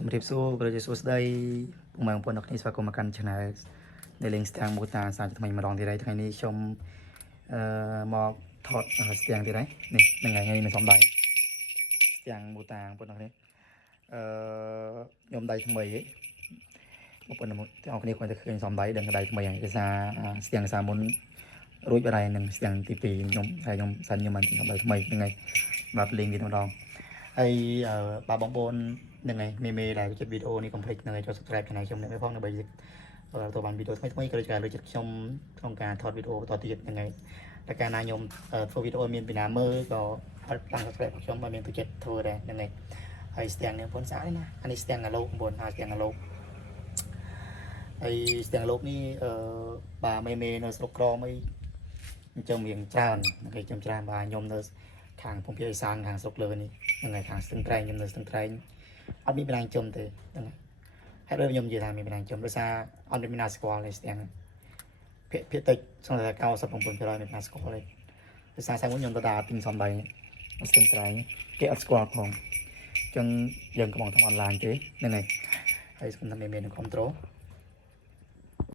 ជំរាបសួរប្រជាសួស្តីពុកម៉ែបងប្អូនអ្នកនេះស្វាគមន៍មកកាន់ Channel នៃលេងស្ទាំងមូតាសាជាថ្មីម្ដងទៀតហើយថ្ងៃនេះខ្ញុំមកថតស្ទាំងទៀតហើយនេះហ្នឹងហើយថ្ងៃនេះមិនសំដៃស្ទាំងមូតាបងប្អូនអ្នកនេះខ្ញុំដៃថ្មីបងប្អូនទាំងអស់គ្នាគាត់តែឃើញសំដៃដឹងដៃថ្មីហើយដោយសារស្ទាំងសាមុនរួចបាត់ហើយនឹងស្ទាំងទី2ខ្ញុំហើយខ្ញុំសាច់ខ្ញុំមិនសំដៃថ្មីហ្នឹងហើយបាទលេងទៀតម្ដងហើយបាទបងប្អូនហ្នឹងហើយមេដែលចិត្តវីដេអូនេះកុំភ្លេចហ្នឹងហើយចូល subscribe ឆានែលខ្ញុំនេះផងដើម្បីទទួលបានវីដេអូថ្មីៗក៏ដូចជាលើចិត្តខ្ញុំក្នុងការថតវីដេអូបន្តទៀតហ្នឹងហើយតែកាលណាខ្ញុំធ្វើវីដេអូមានពីណាមើលក៏អត់តាម subscribe ខ្ញុំបើមានទូចិត្តធ្វើដែរហ្នឹងហើយហើយស្ទាំងនេះបងប្អូនស្អាតណាអានេះស្ទាំងអាឡូបងប្អូនស្ទាំងអាឡូហើយស្ទាំងអាឡូនេះបាទមេនៅស្រុកក្រមអីអញ្ចឹងរៀងច្រើនហ្នឹងហើយខ្ញុំច្រើនបាទខ្ញុំនៅខាងភូមិភាគឦសានខាងស្រុកលើនេះហ្នឹងហើយខាងស្ទឹងត្រែងខ្ញុំនៅស្ទឹងត្រែងអត់មានបណ្ដាញចំទេហ្នឹងហើយហើយខ្ញុំនិយាយថាមានបណ្ដាញចំដោយសារអត់មានណាស្គាល់ទេស្ទាំងភាគតិចសង្ឃថា97%មានណាស្គាល់ទេដោយសារខ្ញុំទៅដើរទិញសំដៃស្ទឹងត្រែងគេអត់ស្គាល់ផងអញ្ចឹងយើងកំពុងធ្វើអនឡាញទេហ្នឹងហើយហើយស្គមថាមានគ្រប់ត្រូល